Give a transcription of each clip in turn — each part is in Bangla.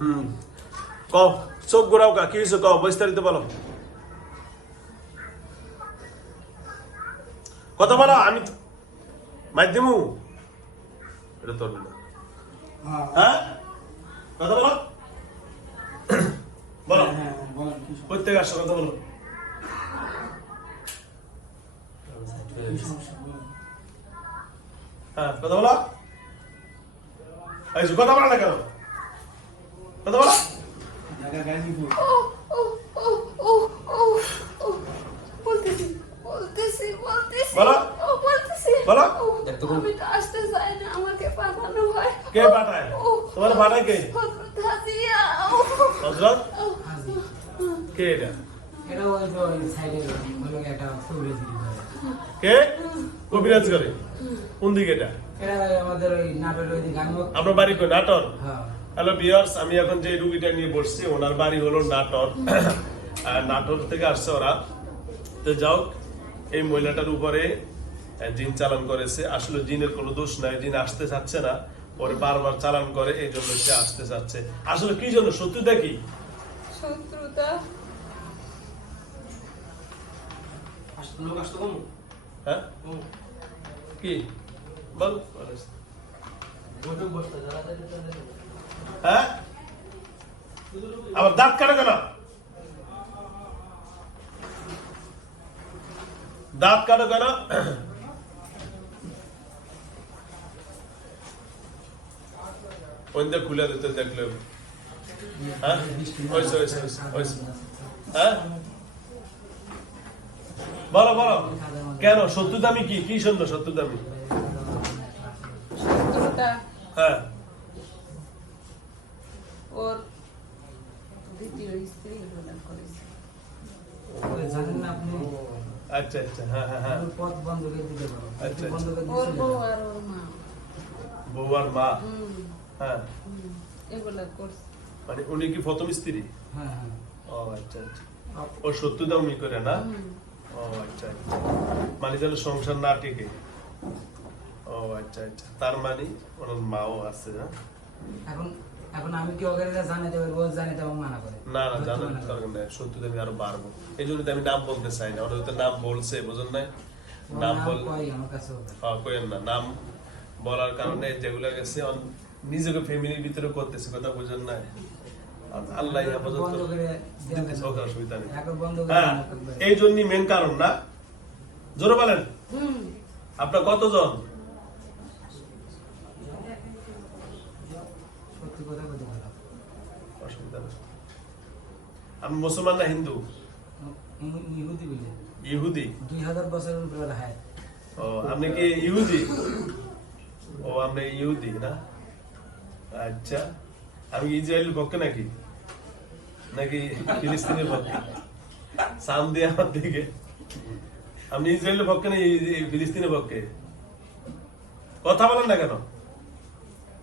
হুম কও চোখ ঘোরাও কা কি হয়েছে কও বিস্তারিত বলো কথা বলো আমি তো- মাধ্যমু এটা তোর না হ্যাঁ কথা বলো বলো প্রত্যেক আসো কথা বলো হ্যাঁ কথা বলো এই যে কথা বলো না কেন কথা বলো। কে পাঠায়? তোমার পাঠায় কে? হজরত এটা? কবিরাজি করে। কে? কবিরাজ করে। কোন দিকে এটা? আমাদের ওই নাটোরের ওই গান আপনার বাড়ি কই? নাটর? হ্যাঁ। হ্যালো বিয়ার্স আমি এখন যে রুগীটা নিয়ে বসছি ওনার বাড়ি হলো নাটোর। নাটোর থেকে আসছে ওরা। তো যাও এই মহিলাটার উপরে জিন চালান করেছে। আসলে জিনের কোনো দোষ নাই জিন আসতে চাচ্ছে না। পরে বারবার চালান করে এই জন্য সে আসতে চাচ্ছে। আসলে কি জন্য? সত্যিটা কি? শত্রুতা? হ্যাঁ? কি? বল হ্যাঁ? আবার দাঁত কাটে কেন? দাঁত কাটো কেন? ওইটা খুলে দিতে দেখলে হ্যাঁ? হ্যাঁ? বলো বলো। কেন? সত্য দামি কি? কি শুনলো সত্য দামি? হ্যাঁ ওর দ্বিতীয় স্ত্রী করেছে হ্যাঁ হ্যাঁ হ্যাঁ হ্যাঁ মানে উনি কি প্রথম হ্যাঁ হ্যাঁ ও আচ্ছা আচ্ছা। করে না ও আচ্ছা আচ্ছা। সংসার না টিকে ও আচ্ছা আচ্ছা তার মানে ওনার মাও আছে এখন এখন আমি কি ওকে জানাতে পারব ও জানাতে আমাকে মানা করে। না না দরকার নাই সত্যি আমি আরও বাড়বো। এই জন্য আমি নাম বলতে চাই না ওরা হয়তো নাম বলছে বুঝুন নাই? নাম বল হ্যাঁ, কইেন না নাম বলার কারণে যেগুলো গেছে নিজেকে ফ্যামিলির ভিতরে করতেছে কথা বুঝেন না আল্লাহ হেফাজত করে অসুবিধা নেই। হ্যাঁ এই জন্যই মেন কারণ না? জোরে বলেন। আপনার কতজন সত্যি কথা বলতে ভালো অসুবিধা নেই আপনি মুসলমান না হিন্দু ইহুদি বলে ইহুদি? দুই হাজার বছরের উপরে হায়। ও আপনি কি ইহুদি? ও আপনি ইহুদি না? আচ্ছা। আমি ইসরায়েলের পক্ষে নাকি? নাকি ফিলিস্তিনের পক্ষে? সাম দিয়ে আমার দিকে। আপনি ইসরায়েলের পক্ষে না ফিলিস্তিনের পক্ষে? কথা বলেন না কেন?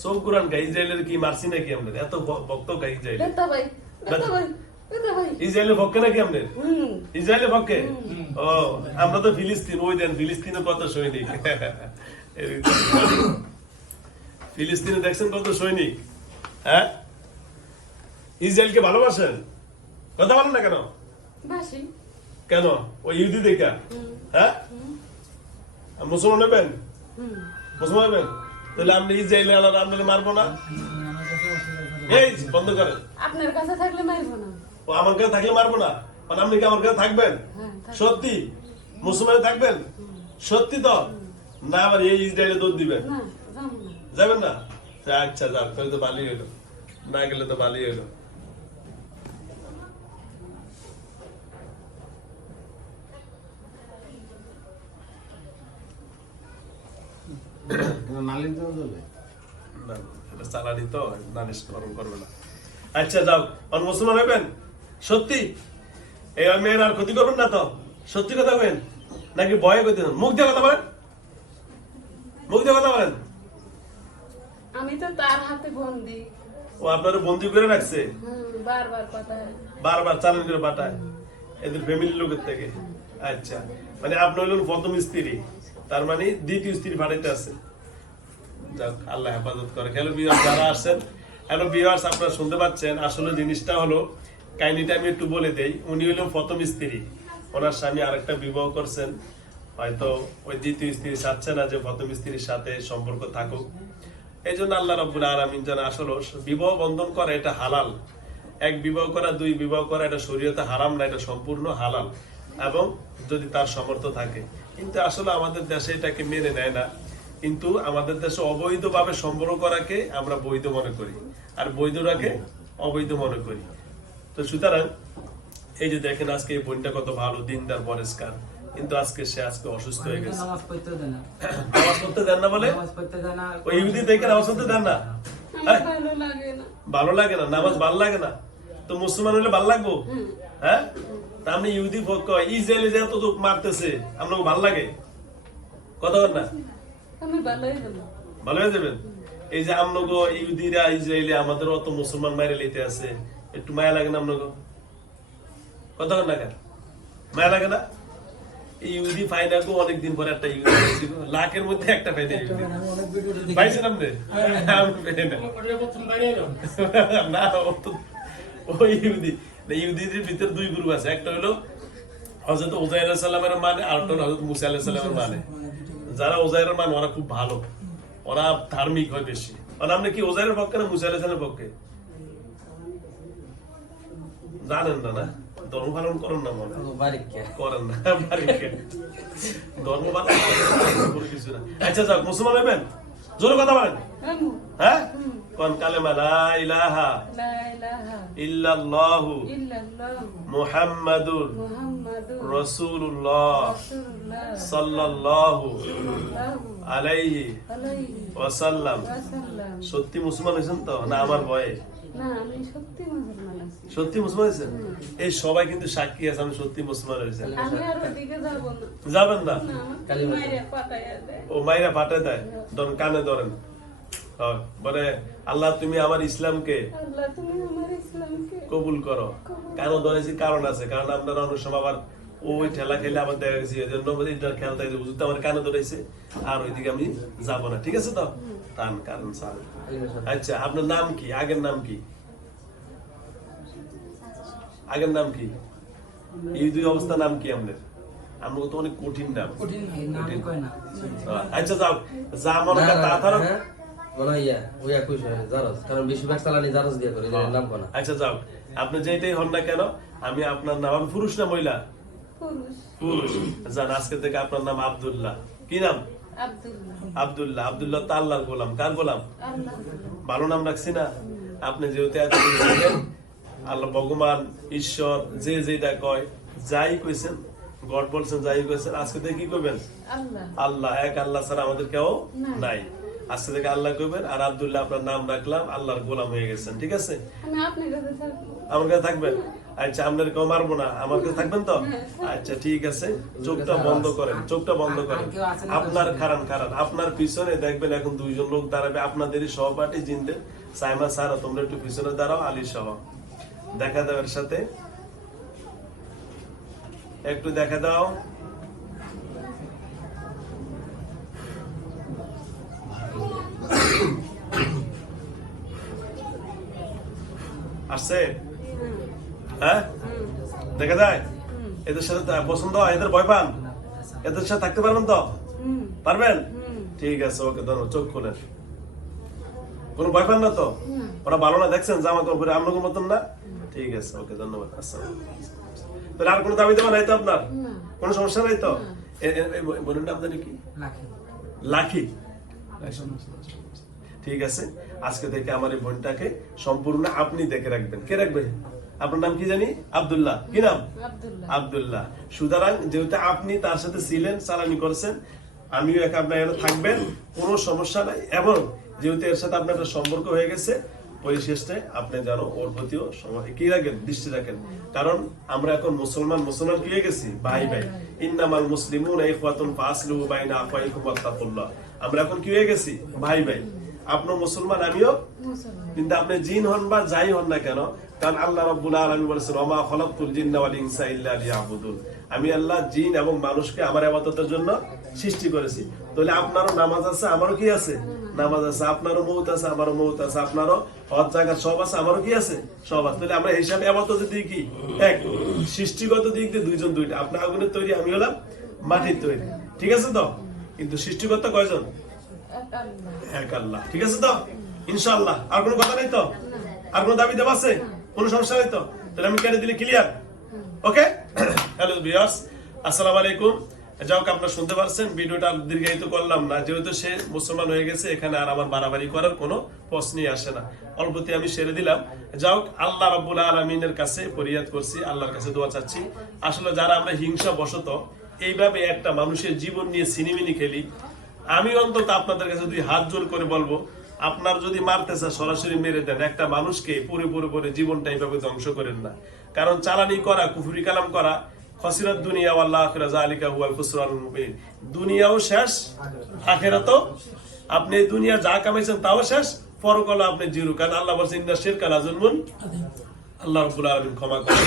সব কোরআন কা ইসরায়েলের কি মারছি নাকি আমাদের এত বক্ত কা ইসরায়েল বেতা ভাই বেতা ভাই ইসরায়েলের পক্ষে নাকি আমাদের ইসরায়েলের পক্ষে ও আমরা তো ফিলিস্তিন ওই দেন ফিলিস্তিনে কত সৈনিক? ফিলিস্তিনে দেখছেন কত সৈনিক? হ্যাঁ? ইসরায়েলকে ভালোবাসেন? কথা বলেন না কেন? কেন? ওই ইহুদি দেখা? হ্যাঁ? মুসলমান হবেন? মুসলমান হবেন? তাহলে আপনি ইসরায়েল আল্লাহ আপনাকে মারবো না? এই বন্ধ করেন। আপনার কাছে থাকলে মারবো না। ও আমার কাছে থাকলে মারবো না? মানে আপনি কি আমার কাছে থাকবেন? হ্যাঁ, সত্যি? মুসলমানে থাকবেন? সত্যি তো? না আবার এই ইসরায়েলে দোষ দিবেন? যাবেন না? আচ্ছা যাক তাহলে তো ভালোই হলো না গেলে তো ভালোই হলো নালিশ দেওয়া যাবে? না এটা চালানি তো নালিশ গরম করবে না। আচ্ছা যাও। অন মুসলমান হইবেন? সত্যি? এই মেয়ের আর ক্ষতি করবেন না তো? সত্যি কথা বলেন নাকি ভয়ে মুখ দিয়ে কথা বলেন। মুখ দিয়ে কথা বলেন। আমি তো তার হাতে বন্দি। ও আপনার বন্দি করে রাখছে? বারবার কথা বারবার চালান করে পাঠায় এদের ফ্যামিলির লোকের থেকে। আচ্ছা মানে আপনি হলেন প্রথম স্ত্রী তার মানে দ্বিতীয় স্ত্রী পাঠাইতে আছে। আল্লাহ হেফাজত করে। হ্যালো বিয়ার যারা আসছেন হ্যালো বিয়ার্স আপনারা শুনতে পাচ্ছেন। আসলে জিনিসটা হলো কাহিনীটা আমি একটু বলে দেই, উনি হলো প্রথম স্ত্রী। ওনার স্বামী আরেকটা বিবাহ করছেন। হয়তো ওই দ্বিতীয় স্ত্রী চাচ্ছে না যে প্রথম স্ত্রীর সাথে সম্পর্ক থাকুক। এই জন্য আল্লাহ রব্বুল আলমিন যেন আসলে বিবাহ বন্ধন করা, এটা হালাল। এক বিবাহ করা, দুই বিবাহ করা, এটা শরীয়তে হারাম না, এটা সম্পূর্ণ হালাল। এবং যদি তার সমর্থ থাকে। কিন্তু আসলে আমাদের দেশে এটাকে মেনে নেয় না। কিন্তু আমাদের দেশে অবৈধভাবে সম্পর্ক করাকে আমরা বৈধ মনে করি। আর বৈধটাকে অবৈধ মনে করি। তো সুতরাং এই যে দেখেন আজকে এই বোনটা কত ভালো দিনদার পরিষ্কার কিন্তু আজকে সে আজকে অসুস্থ হয়ে গেছে। নামাজ পড়তে দেয় না। নামাজ পড়তে দেন না বলে? নামাজ পড়তে দেয় না। ওই ইহুদি থেকে নামাজ পড়তে দেন না? ভালো লাগে না। ভালো লাগে না? নামাজ ভালো লাগে না? তো মুসলমান হলে ভালো লাগবো? হ্যাঁ? তা আপনি ইহুদি পক্ষ ইসরায়েলি যে এত মারতেছে আপনাকে ভালো লাগে? কথা বল না? আমি ভালোই বলো ভালো হয়ে যাবেন এই যে আমনগো ইহুদিরা ইসরায়েলি আমাদের অত মুসলমান মাইরে লইতে আছে একটু মায়া লাগে না আমনগো কথা বল না কেন মায়া লাগে না অনেকদিন পরে একটা ইহুদি গো। লাখের মধ্যে একটা পাইতে ইহুদি পাইছেন আপনি না। ওই ইহুদি না, ইহুদিদের ভিতরে দুই গ্রুপ আছে একটা হলো হজরত উজাইর সাল্লামের মানে আর হজরত মুসা আলাইহিস সালামের মানে যারা ওজাইরের মান ওরা খুব ভালো। ওরা ধার্মিক হয় বেশি। আর আপনি কি ওজাইরের পক্ষে না মুসাই আলাইহিস পক্ষে? জানেন না না? ধর্ম পালন করেন না মনে হয়। করেন না ধর্ম পালন কিছু না। আচ্ছা যাক মুসলমান হইবেন? জোরে কথা বলেন। হ্যাঁ? কোন কালেমা? লা ইলাহা ইল্লাল্লাহু মুহাম্মাদুর রাসূলুল্লাহ সাল্লাল্লাহু আলাইহি ওয়াসাল্লাম। সত্যি মুসলমান হয়েছেন তো? না আমার ভয়ে? সত্যি মুসলমান আছি। সত্যি মুসলমান হয়েছেন এই সবাই কিন্তু সাক্ষী আছে আমি সত্যি মুসলমান হয়েছেন আমি আর ওদিকে যাব না। যাবেন না? না আমাকে মাইরে পাঠাইয়া দেয়। ও মাইরা ফাটে দেয়? ধরেন কানে ধরেন। হয়, বলে আল্লাহ তুমি আমার ইসলামকে আল্লাহ তুমি আমার ইসলামকে কবুল করো। কেন ধরেছি কারণ আছে কারণ আপনারা অনেক সময় আবার ওই ঠেলা খেলে আমার দেখা গেছে এই জন্য এটার খেয়াল থাকে বুঝতে আমার কানে ধরেছে আর ওইদিকে আমি যাব না। ঠিক আছে তো? টান কারণ স্যার। আচ্ছা আপনার নাম কি? আগের নাম কি? আগের নাম কি? এই দুই অবস্থা নাম কি আমাদের আমরা তো অনেক কঠিন নাম। না? আচ্ছা যাও। যা মনে কর তা মনে ইয়া ওই একুশ জারজ। কারণ বেশিরভাগ চালানি জারজ দিয়ে করে নাম কোনা আচ্ছা যাও। আপনি যেটাই হন না কেন আমি আপনার নাম আমি পুরুষ না মহিলা? পুরুষ। পুরুষ। আজকে থেকে আপনার নাম আব্দুল্লাহ। কি নাম? আব্দুল্লাহ। আব্দুল্লাহ। আব্দুল্লাহ তো আল্লাহর গোলাম। কার গোলাম? ভালো নাম রাখছি না? আপনি যেহেতু ছিলেন, আল্লাহ ভগবান ঈশ্বর যে যেটা কয় যাই কইছেন গড বলছেন যাই কইছেন আজকে থেকে কি করবেন? আল্লাহ। এক আল্লাহ ছাড়া আমাদের কেউ নাই। আজকে থেকে আল্লাহ কইবেন আর আব্দুল্লাহ আপনার নাম রাখলাম আল্লাহর গোলাম হয়ে গেছেন ঠিক আছে? আমার কাছে থাকবেন? আচ্ছা আপনার কেউ মারবো না। আমার কাছে থাকবেন তো? আচ্ছা ঠিক আছে। চোখটা বন্ধ করেন চোখটা বন্ধ করেন? আপনার খারান খারান আপনার পিছনে দেখবেন এখন দুইজন লোক দাঁড়াবে। আপনাদেরই সহপাঠী জিনদের। সাইমা সারা তোমরা একটু পিছনে দাঁড়াও আলী সহ। দেখা দাও সাথে। একটু দেখা দাও। আসছে? হ্যাঁ? দেখা যায়? এদের সাথে পছন্দ হয় এদের ভয় পান? এদের সাথে থাকতে পারবেন তো? পারবেন? ঠিক আছে ওকে ধরো চোখ খুলেন কোনো ভয় পান না তো? ওরা ভালো না দেখছেন জামা কাপড় পরে আপনার মতন না ঠিক আছে ওকে ধন্যবাদ আসসালাম তাহলে আর কোনো দাবি দেওয়া নাই তো আপনার? কোনো সমস্যা নাই তো? বোনের নাম কি? লাখি। লাখি? ঠিক আছে আজকে থেকে আমার এই বোনটাকে সম্পূর্ণ আপনি দেখে রাখবেন। কে রাখবে? আপনার নাম কি জানি? আব্দুল্লাহ। কি নাম? আব্দুল্লাহ। সুতরাং যেহেতু আপনি তার সাথে ছিলেন চালানি করছেন আমিও এক আপনার এখানে থাকবেন কোনো সমস্যা নাই। এবং যেহেতু এর সাথে আপনার একটা সম্পর্ক হয়ে গেছে পরিশেষে আপনি যেন ওর প্রতিও কি রাখেন দৃষ্টি রাখেন। কারণ আমরা এখন মুসলমান মুসলমান কি হয়ে গেছি? ভাই ভাই। ইন্নামাল মুসলিমুন ইখওয়াতুন ফাসলু বাইনা আফাইকুম ওয়াত্তাকুল্লাহ। আমরা এখন কি হয়ে গেছি? ভাই ভাই। আপনার মুসলমান আমিও? কিন্তু আপনি জিন হন বা যাই হন না কেন কারণ আল্লাহ রাব্বুল আলামিন বলেছেন ওমা খলাকতুল জিন্না ওয়াল ইনসা ইল্লা লিয়াবুদুন। আমি আল্লাহ জিন এবং মানুষকে আমার ইবাদতের জন্য সৃষ্টি করেছি। তাহলে আপনারও নামাজ আছে, আমারও কি আছে? নামাজ আছে, আপনারও মৌত আছে, আমারও মৌত আছে, আপনারও হজ জায়গা সব আছে, আমারও কি আছে? সব আছে। তাহলে আমরা হিসাবে ইবাদতের দিক কি? এক, সৃষ্টিগত দিক দিয়ে দুইজন দুইটা। আপনি আগুনের তৈরি, আমি হলাম মাটির তৈরি। ঠিক আছে তো? কিন্তু সৃষ্টিকর্তা কয়জন? এক আল্লাহ। ঠিক আছে তো? ইনশাআল্লাহ। আর কোনো কথা নাই তো? আর কোনো দাবি দেওয়া আছে? কোনো সমস্যা নাই তো? তাহলে আমি কেটে দিলে ক্লিয়ার ওকে হ্যালো ভিউয়ার্স আসসালামু আলাইকুম। যাই হোক আপনারা শুনতে পারছেন ভিডিওটা দীর্ঘায়িত করলাম না। যেহেতু সে মুসলমান হয়ে গেছে এখানে আর আমার বাড়াবাড়ি করার কোনো প্রশ্নই আসে না। অল্পতে আমি সেরে দিলাম। যাই হোক আল্লাহ রাব্বুল আলমিনের কাছে ফরিয়াদ করছি আল্লাহর কাছে দোয়া চাচ্ছি। আসলে যারা আমরা হিংসা বশত এইভাবে একটা মানুষের জীবন নিয়ে সিনেমিনি খেলি আমি অন্তত আপনাদের কাছে দুই হাত জোর করে বলব আপনার যদি মারতে চান সরাসরি মেরে দেন, একটা মানুষকে পুরো পুরো করে জীবনটা এইভাবে ধ্বংস করেন না। কারণ চালানি করা, কুফুরি কালাম করা দুনিয়া আল্লাহ হুয়াল খুসরানুল মুবিন। দুনিয়াও শেষ আপনি দুনিয়া যা কামাইছেন তাও শেষ পরকাল আপনি জিরো। আল্লাহ বলছেন ইন্না শিরকা আল্লাহ ক্ষমা করেন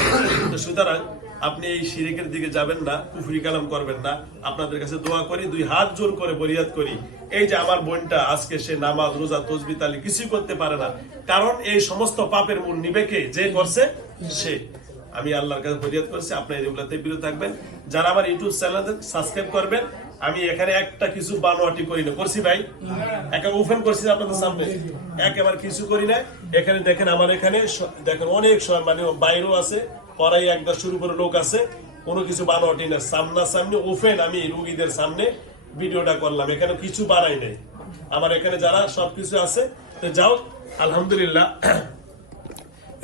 সুতরাং আপনি এই শিরিকের দিকে যাবেন না, কুফরি কালাম করবেন না। আপনাদের কাছে দোয়া করি, দুই হাত জোর করে বরিয়াদ করি। এই যে আমার বোনটা, আজকে সে নামাজ, রোজা তসবি তালি কিছুই করতে পারে না। কারণ এই সমস্ত পাপের মূল নিবেকে যে করছে, সে। আমি আল্লাহর কাছে ফরিয়াদ করছি, আপনি এগুলোতে বিরত থাকবেন। যারা আমার ইউটিউব চ্যানেল সাবস্ক্রাইব করবেন। আমি এখানে একটা কিছু বানোয়াটি করি না। করছি ভাই? ওপেন করছি আপনাদের সামনে। একেবারে কিছু করি না। এখানে দেখেন আমার এখানে দেখেন অনেক সময় মানে বাইরেও আছে, পড়াই একবার শুরু করে লোক আছে। কোনো কিছু বানোয়াটি না। সামনা সামনে ওপেন আমি রুগীদের সামনে ভিডিওটা করলাম এখানে কিছু বানাই নাই। আমার এখানে যারা সবকিছু আছে তো যাও আলহামদুলিল্লাহ।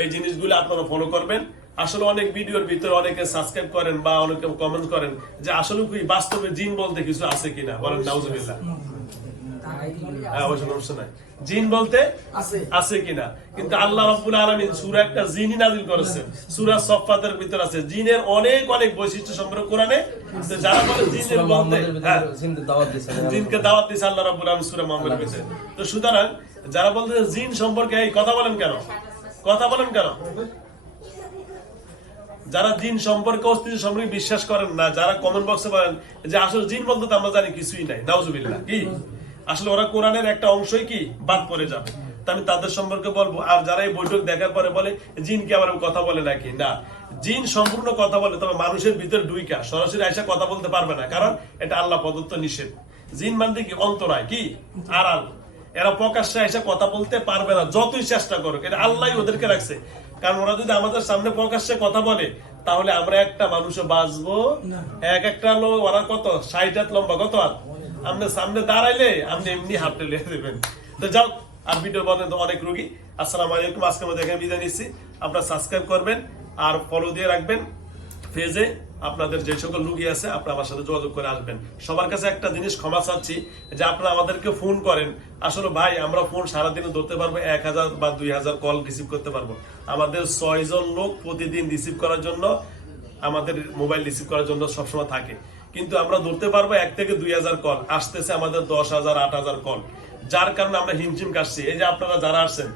এই জিনিসগুলো আপনারা ফলো করবেন। আসলে অনেক ভিডিওর ভিতরে অনেকে সাবস্ক্রাইব করেন বা অনেকে কমেন্ট করেন যে আসলে কি বাস্তবে জিন বলতে কিছু আছে কিনা? বলেন নাউজুবিল্লাহ? হ্যাঁ অবশ্য সমস্যা নাই। জিন বলতে আছে। কিনা। কিন্তু আল্লাহ রাব্বুল আলামিন সূরা একটা জিনই নাযিল করেছেন। সূরা সফফাতের ভিতর আছে। জিনের অনেক অনেক বৈশিষ্ট্য সম্পর্কে কোরআনে যারা বলে জিনের বলতে হ্যাঁ। জিনদের দাওয়াত দিয়েছেন। জিনকে দাওয়াত দিয়েছে আল্লাহ রাব্বুল আলামিন সূরা মুহাম্মাদের ভিতরে। তো সুতরাং যারা বলতে জিন সম্পর্কে এই কথা বলেন কেন? কথা বলেন কেন? যারা জিন সম্পর্কে অস্তিত্ব সম্পর্কে বিশ্বাস করেন না যারা কমেন্ট বক্সে বলেন যে আসলে জিন বলতে তো আমরা জানি কিছুই নাই। নাউজুবিল্লাহ। কি? আসলে ওরা কোরআনের একটা অংশই কি? বাদ পড়ে যাবে। আমি তাদের সম্পর্কে বলব। আর যারা এই বৈঠক দেখার পরে বলে জিন কি আবার কথা বলে নাকি? না। জিন সম্পূর্ণ কথা বলে তবে মানুষের ভিতরে ডুইকা সরাসরি আইসা কথা বলতে পারবে না। কারণ এটা আল্লাহ প্রদত্ত নিষেধ। জিন মানতে কি? অন্তরায় কি? আড়াল। এরা প্রকাশ্যে এসে কথা বলতে পারবে না যতই চেষ্টা করুক। এটা আল্লাহ ওদেরকে রাখছে। কারণ ওরা যদি আমাদের সামনে প্রকাশ্যে কথা বলে তাহলে আমরা একটা মানুষও বাঁচবো। এক একটা লোক ওরা কত? ষাট হাত লম্বা কত হাত? আপনি সামনে দাঁড়াইলে আপনি এমনি হাত টেলে দেবেন তো যাও, আর ভিডিও বলেন তো অনেক রুগী। আসসালামু আলাইকুম, আজকে আমরা দেখে বিদায় নিচ্ছি। আপনারা সাবস্ক্রাইব করবেন আর ফলো দিয়ে রাখবেন। পেজে আপনাদের যে সকল রুগী আছে, আপনারা আমার সাথে যোগাযোগ করে আসবেন। সবার কাছে একটা জিনিস ক্ষমা চাচ্ছি, যে আপনারা আমাদেরকে ফোন করেন। আসলে ভাই, আমরা ফোন সারাদিনে ধরতে পারব এক হাজার বা দুই হাজার কল রিসিভ করতে পারব। আমাদের ছয়জন লোক প্রতিদিন রিসিভ করার জন্য, আমাদের মোবাইল রিসিভ করার জন্য সবসময় থাকে। কিন্তু আমরা ধরতে পারব এক থেকে দুই হাজার কল। আসতেছে আমাদের দশ হাজার আট হাজার কল। যার কারণে আমরা হিমশিম কাটছি এই যে আপনারা যারা আসছেন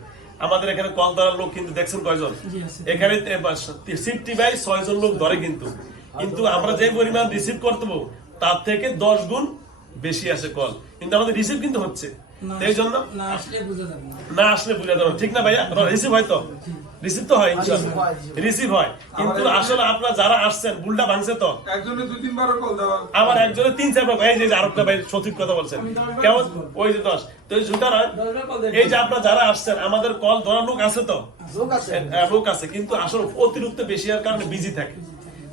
আমাদের এখানে কল ধরার লোক কিন্তু দেখছেন কয়জন? এখানে সিফটি বাই ছয়জন লোক ধরে কিন্তু। কিন্তু আমরা যে পরিমাণ রিসিভ করতেবো তার থেকে দশ গুণ বেশি আসে কল। কিন্তু আমাদের রিসিভ কিন্তু হচ্ছে। এই জন্য না আসলে বোঝা যাবে না। ঠিক না ভাইয়া? রিসিভ হয় তো? রিসিভ তো হয় রিসিভ হয়। কিন্তু আসলে আপনারা যারা আসছেন বুলটা ভাঙছে তো। একজনে দুই তিনবারও কল দেওয়া। আমার একজনে তিন চার এই যে আরবটা ভাই সঠিক কথা বলছেন। কেমন? ওই যে দশ। তো সুতরাং এই যে আপনারা যারা আসছেন আমাদের কল ধরার লোক আছে তো। হ্যাঁ, লোক আছে। কিন্তু আসলে অতিরিক্ত বেশি হওয়ার কারণে বিজি থাকে।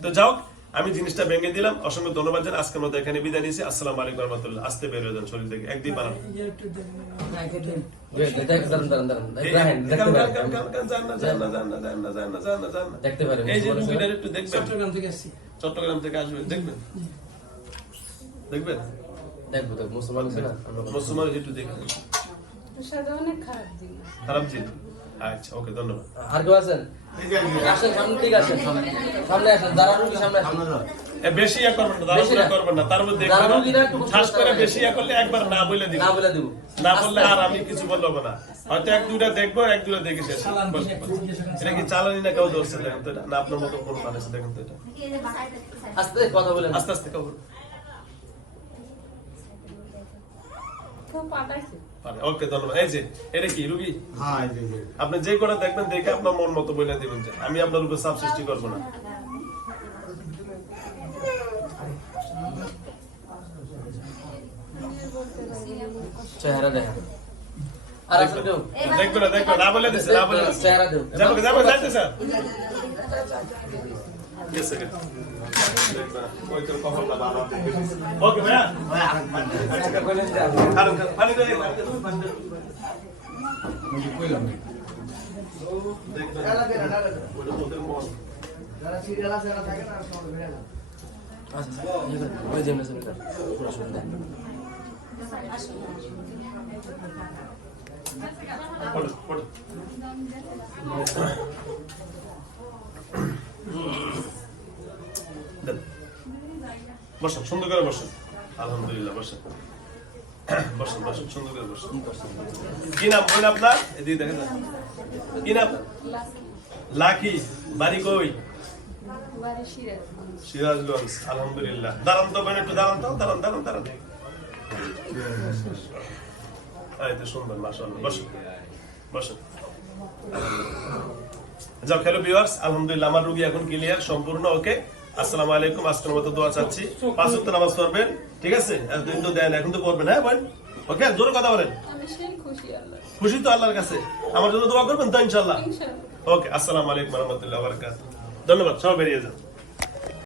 তো যাও আমি জিনিসটা ভেঙে দিলাম। অসংখ্য ধন্যবাদ জানাই। আজকের মতো এখানে বিদায় নিয়েছি। আসসালামু আলাইকুম রহমতুল্লাহ। আসতে বের হয়ে যান শরীর থেকে। একদিন বানান চট্টগ্রাম থেকে আসছি চট্টগ্রাম থেকে আসবেন। দেখবেন। দেখবেন? দেখব, দেখব, মুসলমান মুসলমান একটু দেখবেন খারাপ দিন খারাপ জিন আচ্ছা ওকে ধন্যবাদ। আর কেউ আছেন আসেন সামনে দিকে আসেন। সামনে আসেন যারা রুগী সামনে আসেন। বেশি ইয়া করবেন না বেশি করবেন না তার মধ্যে দাঁড়ানো একবার কিনা একটু বুঝতে ঠাস করে বেশি ইয়া করলে একবার না বলে না বলে দিব। না বললে আর আমি কিছু বলব না। হয়তো এক দুইটা দেখব এক দুইটা দেখে শেষ। এটা কি চালানি না কেউ ধরছে? দেখেন তো এটা। না আপনার মতো কোন মানুষ দেখেন তো এটা। আস্তে কথা বলেন। আস্তে আস্তে কেউ ওকে ধন্যবাদ। এই যে এটা কি রুগী? আপনি যে করে দেখবেন দেখে আপনার মন মতো বলে দিবেন যে আমি আপনার উপর চাপ সৃষ্টি করব না। চেহারা দেখা আর আসেন কেউ দেখবে না দেখবে না বলে দিছে না বলে দিছে। চেহারা দেও। যাব যাব যাইতে স্যার Yes, sir. ওই তোর দেন। সুন্দর করে বসেন। আলহামদুলিল্লাহ বসেন। বসেন বসেন সুন্দর করে বসেন। কি নাম আপনার? এদিকে দেখেন কি নাম? লাকি বাড়ি কই? সিরাজগঞ্জ আলহামদুলিল্লাহ। দাঁড়ান তো বোন একটু দাঁড়ান তো দাঁড়ান দাঁড়ান দাঁড়ান। এই তো সুন্দর মাশাআল্লাহ। বসুন বসুন। যাও খেলো ভিউয়ার্স আলহামদুলিল্লাহ আমার রুগী এখন ক্লিয়ার সম্পূর্ণ ওকে আসসালামু আলাইকুম আজকের মতো দোয়া চাচ্ছি। পাঁচ ওয়াক্ত নামাজ পড়বেন ঠিক আছে? এতদিন তো দেন এখন তো পড়বেন হ্যাঁ বলেন ওকে জোরে কথা বলেন। খুশি তো আল্লাহর কাছে। আমার জন্য দোয়া করবেন তো ইনশাল্লাহ ওকে আসসালামু আলাইকুম রহমতুল্লাহ বারকাত ধন্যবাদ সব বেরিয়ে যান।